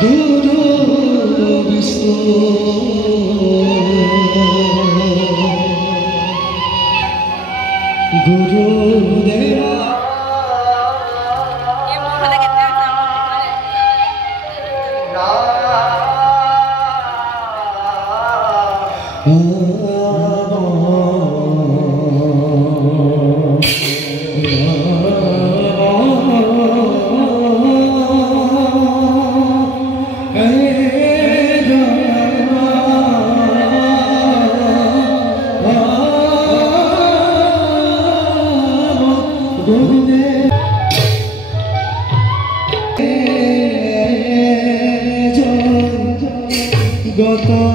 গুৰু বিষ্ণু গুৰুদেবা গত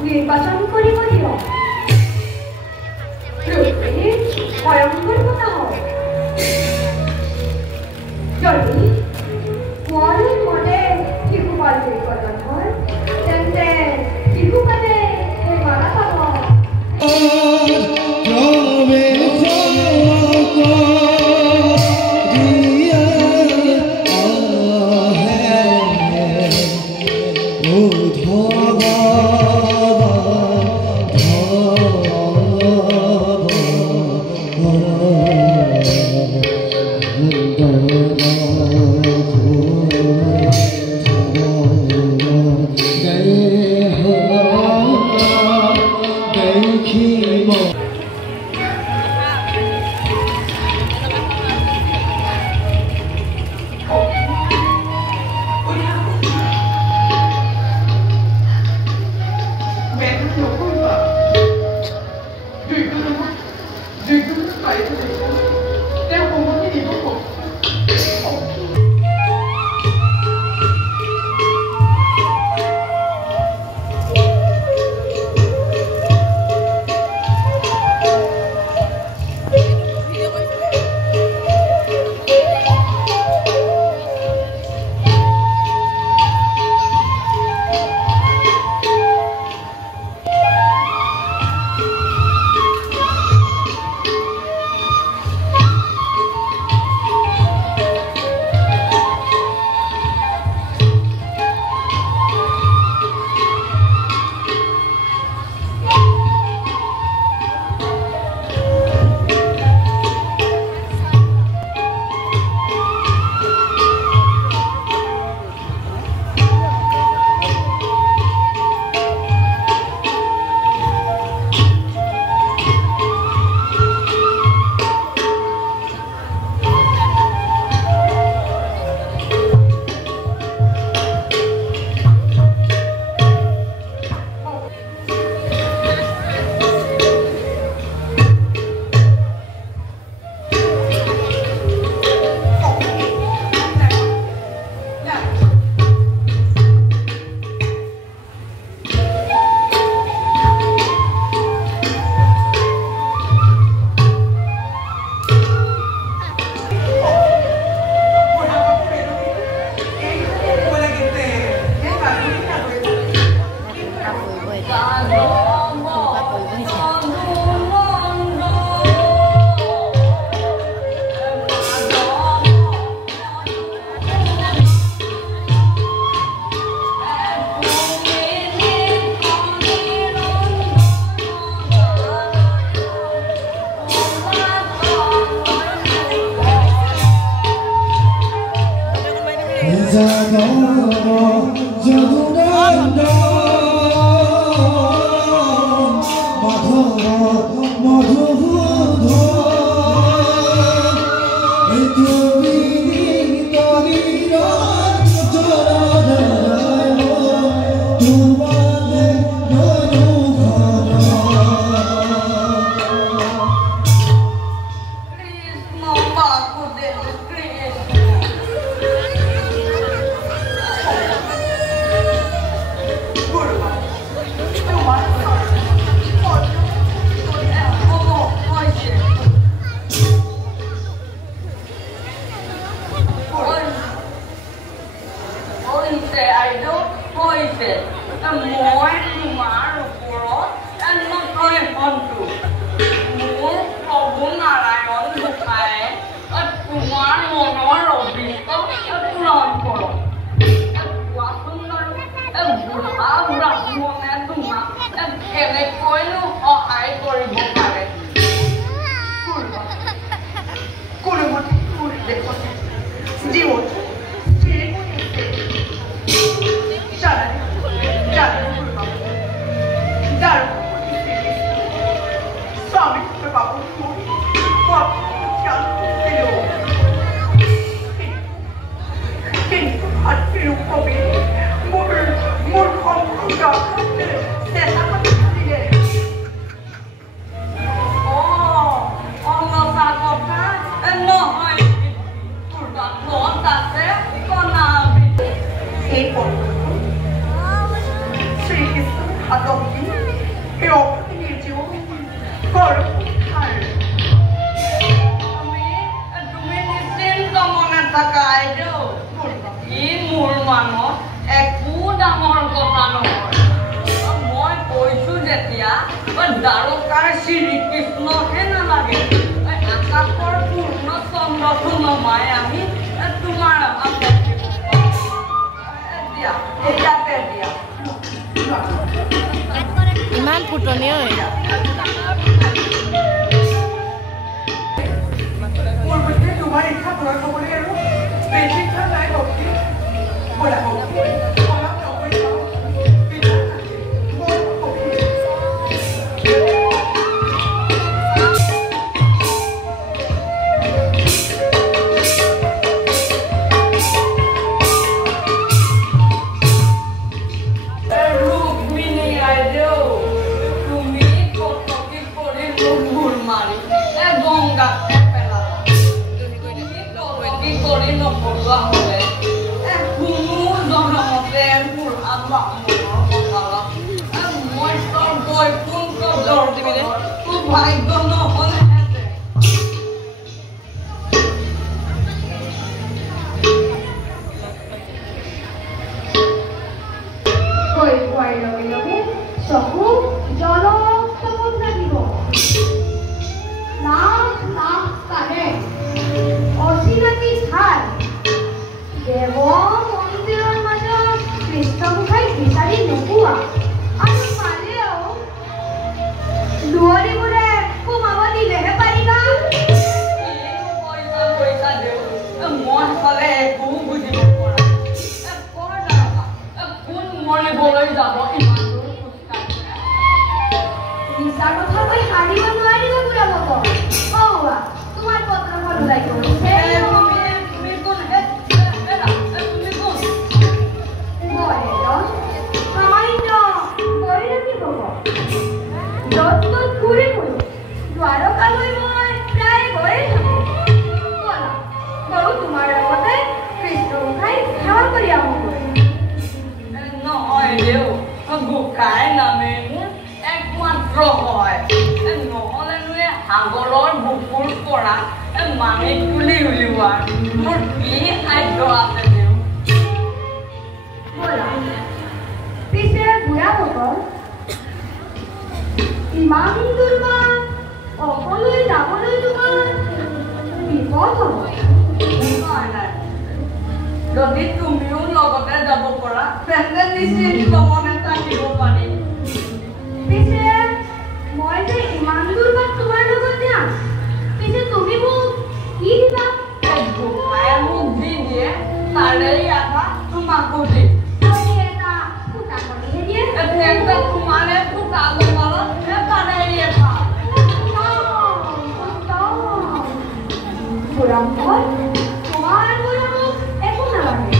নিৰ্বাচন কৰিব দিয় ভয়ংকৰ কথা হয় যদি মই মনে শিশুপাল পৰিকল্পন হয় তেন্তে শিশুপালে মাৰা পাব ঘুৰ মাৰি গঙ্গা পেলা কি কৰি নপড়ুয়া হলে কোনো জনমতে মোৰ আত্মা মনৰ কথা মই তোৰ গৈ কোন জৰ দিবি তোৰ ভাগ্য নহ'লে চকু জল চকুত লাগিব লাখ লাখ কাৰে অচিনাকি ঠাই দেৱ মন্দিৰৰ মাজত কৃষ্ণগোসাঁই বিচাৰি নোপোৱা আৰু পালেও দুৱৰীবোৰে সোমাব দিলেহে পাৰিবা পইচা দেউ মই হ'লে একো বুজিব পৰা কোন মৰিবলৈ যাব ইমান মিছাৰ কথা কৈ হাৰিব নোৱাৰিব বুঢ়া বাবা তোমাৰ পত্ৰখন ওলাই গৈছে তুমি কোন তুমি কোন মই এজন সামান্য বৈৰাগী হ'ব য'ত ত'ত ঘূৰি ফুৰো দ্বাৰকালৈ মই প্ৰায় গৈয়ে থাকোঁ ব'লা বাৰু তোমাৰ লগতে কৃষ্ণগোসাঁই সেৱা কৰি আহোঁগৈ নহয় দেউ গোসাঁই নামে মোৰ একমাত্ৰ হয় নহ'লে সাগৰৰ বুকুৰ পৰা মানি তুলি উলিওৱা মোৰ কি সাধ্য আছে দেউ ব'লা পিছে বুঢ়া ভকত ইমান দূৰমান অকলৈ যাবলৈ তোমাৰ বিপদ হ'ব যদি তুমিও লগতে যাব পৰা তেন্তে নিশ্চিত মনে থাকিব পাৰিম পিছে মই যে ইমান দূৰমান তোমাৰ লগত যাম পিছে তুমি মোক কি দিবা গোসাঁয়ে মোক যি দিয়ে তাৰে আধা তোমাকো দিম যদি এটা ফুটা কৰিহে দিয়ে তেন্তে তোমাৰে ফুটা লগালত তাৰে এফা বুঢ়া মই তোমাৰ পৰা মোক একো নালাগে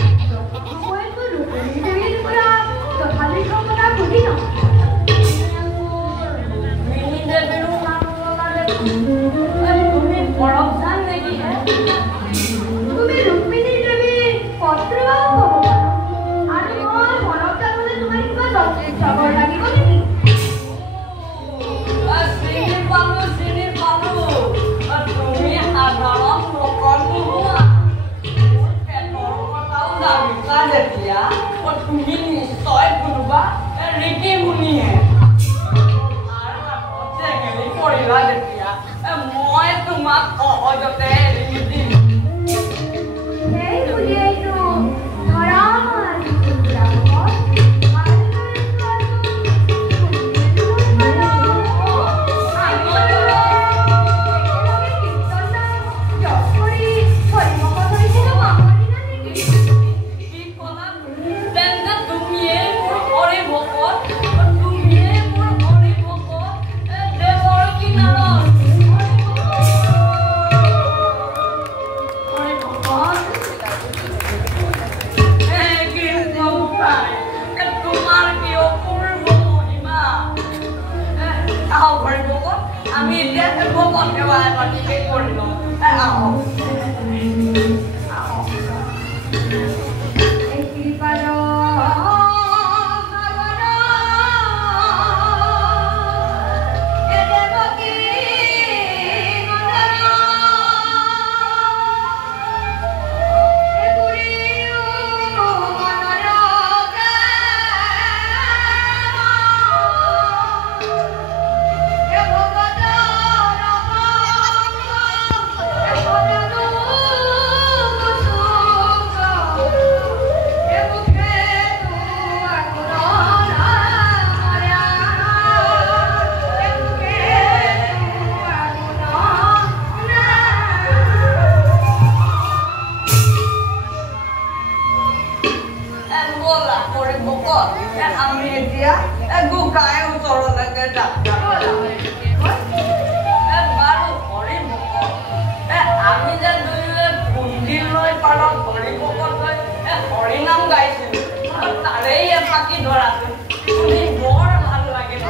মইতো ৰুক্মিণী দেৱীৰ পৰা তথাপি কথা সুধি লওঁ তুমি বৰফ জান নেকি তুমি ৰুক্মিণী দেৱীৰ পত্ৰও হ'ব পাৰা আৰু মই বৰফ যাবলৈ তোমাৰ কিবা জবৰ লাগিব নেকি চিনি পালো তুমি সাধাৰণ লোকৰ নোহোৱা মোৰ পেটৰ কথাও জানিছা যেতিয়া তুমি নিশ্চয় কোনোবা ৰীতি মুনিহে কৰিলা যেতিয়া মই তোমাক সহজতে এৰি দিম সেই বুলিয়েইতো ধৰা আমি এতিয়া ভকত সেৱা এবাটিকে কৰি লওঁ আমি এতিয়া গোসাঁই ওচৰলৈকে যাম বাৰু হৰি ভকত আমি যে দুয়োৱে পুঞ্জি লৈ পাৰত হৰি ভকত লৈ হৰিনাম গাইছিলো তাৰেই এফাকি ধৰাছো শুনি বৰ ভাল লাগিল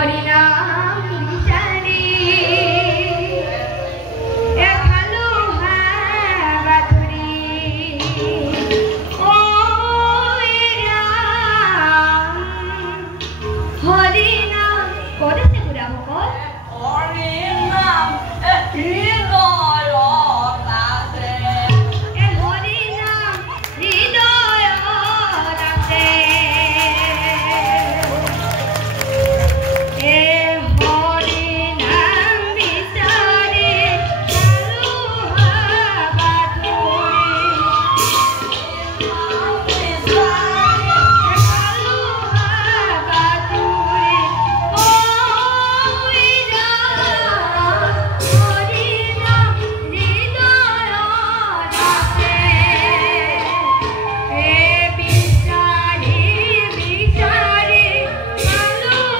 হরিনাম বিচারি এ ভালো বাধুরী ও রাম হরিনাম করেছে গুড়া ভকত হরিনাম হৃদয় রাখে এ হরিনাম হৃদয় রাখে এ হরিনাম বিচারে ভালো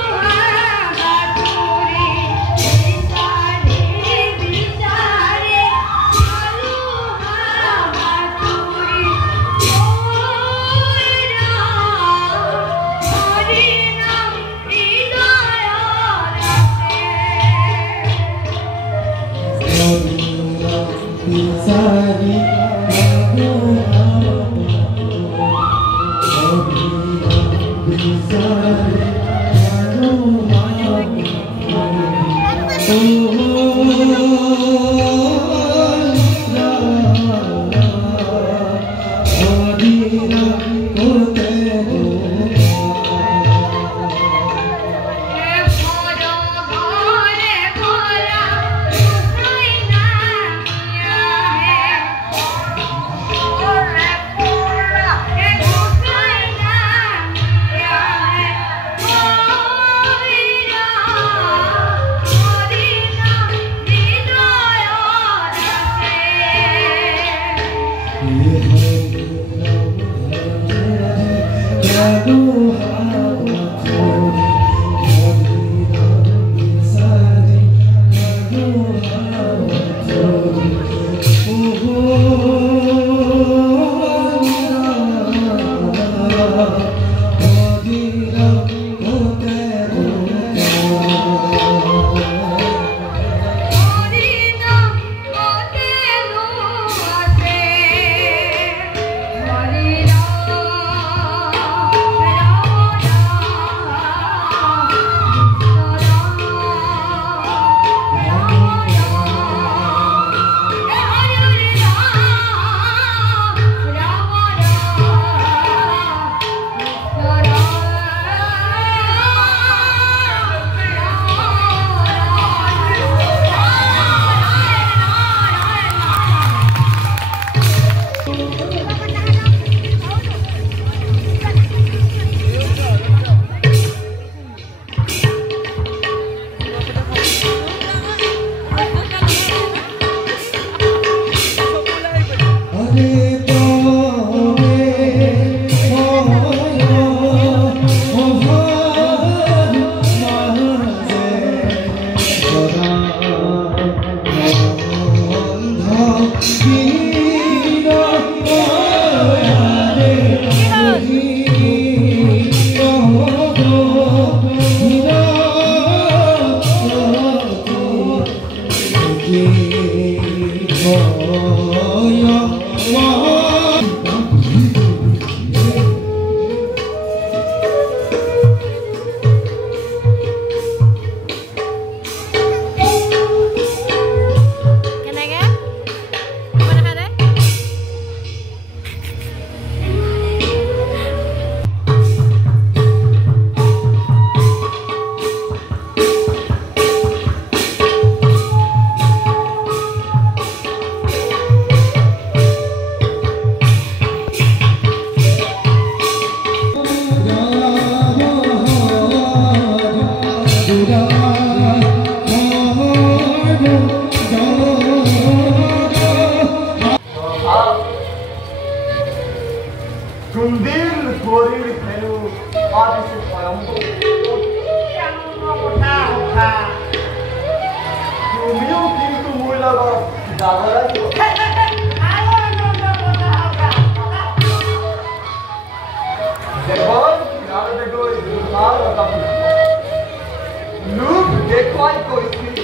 লোক দেখুৱাই কৈছিল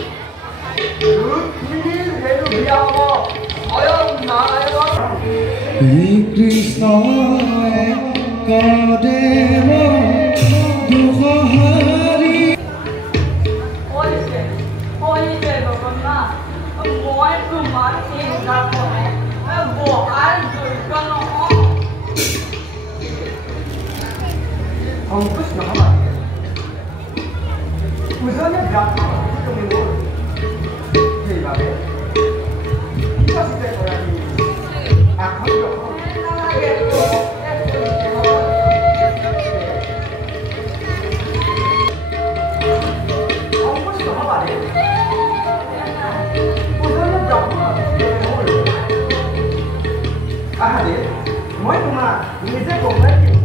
ৰুক্মিণীৰ হেৰু বিয়া হ'ব স্বয়ং নাৰায়ণ শ্ৰী কৃষ্ণ কদেৱ দুখহাৰী হৈছে জগন্নাথ মই তোমাৰ চিন্তা কৰে বহাৰ যোগ্য নহয় সংকোচ নহবা উজনে ব্ৰাহ্মণ তুমি মোৰ সেইবাবে উপস্থিত গৰাকী আসন্ন সংকোচ নহবা ৰে উজনে ব্ৰাহ্মণ আহাৰে মই তোমাক নিজে গমাই দিওঁ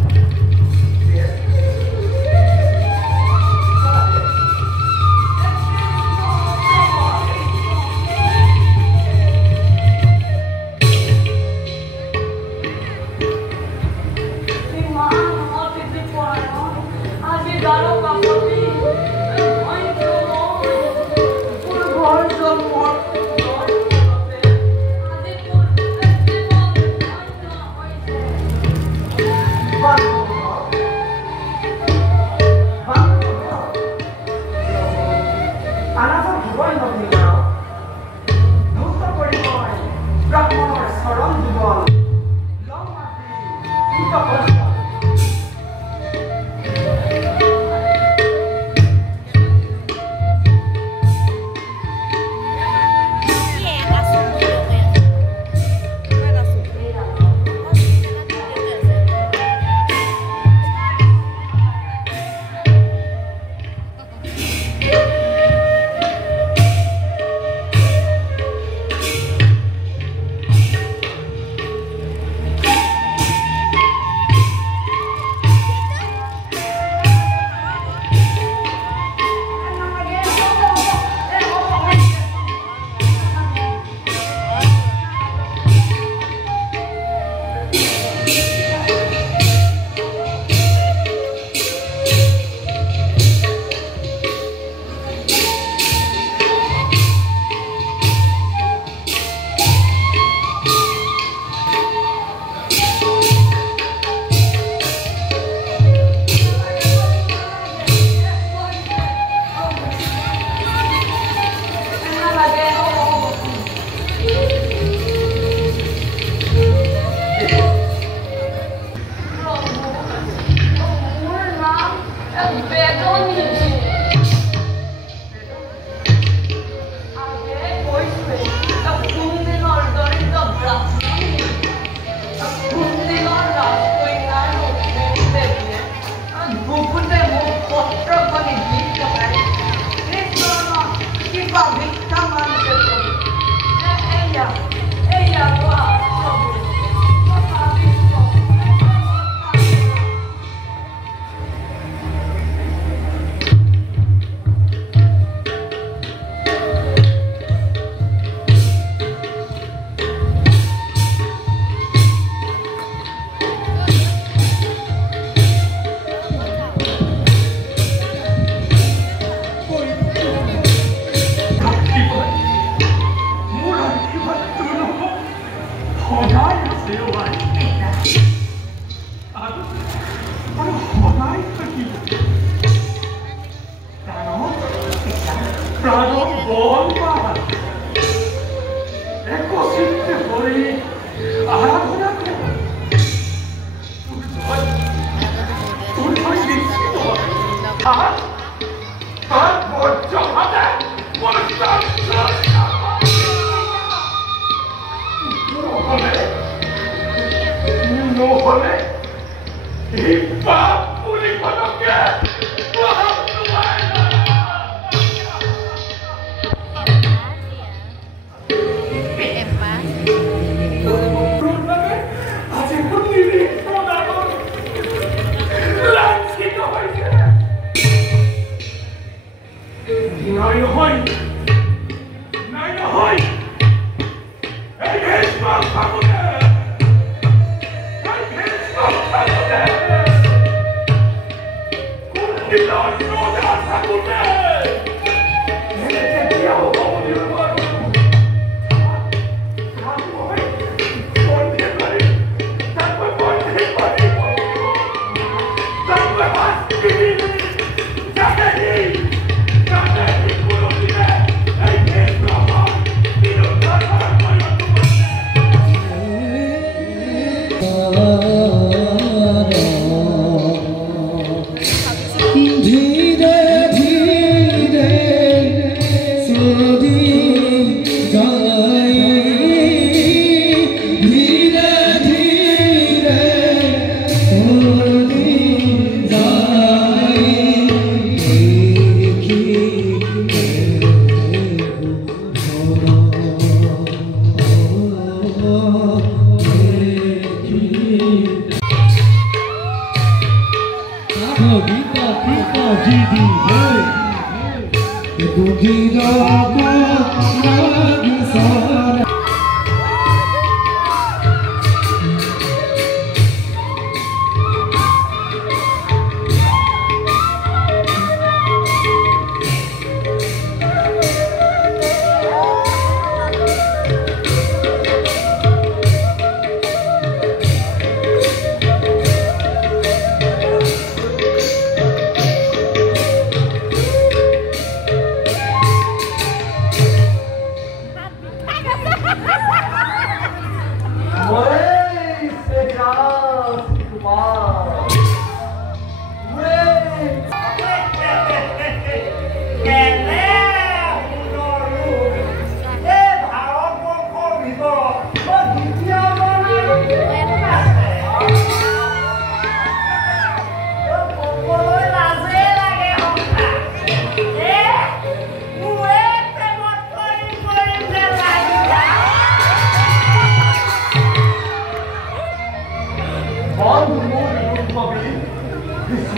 Lord, no, that's not good. দুদিন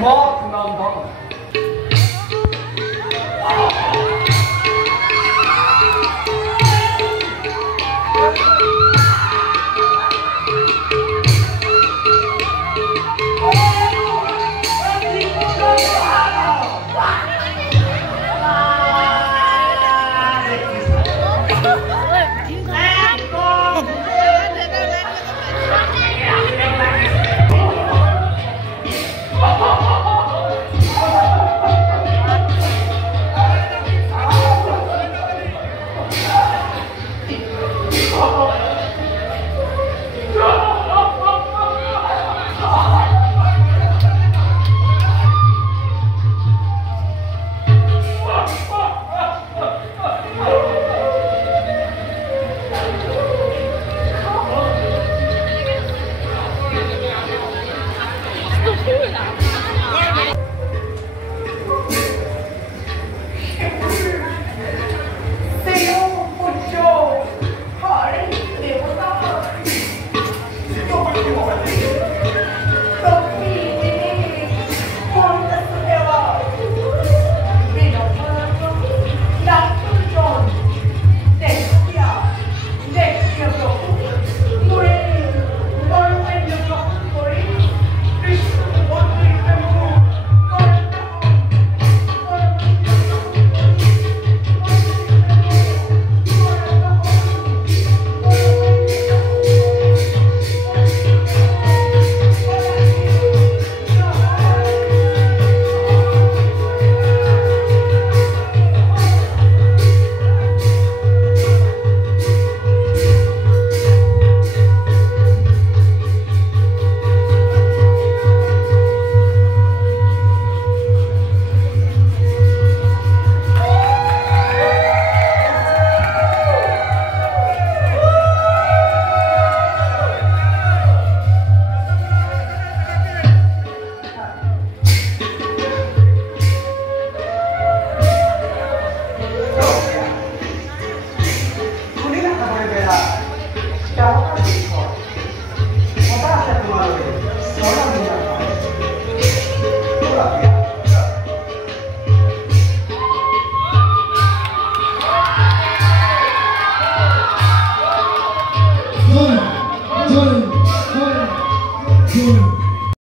Small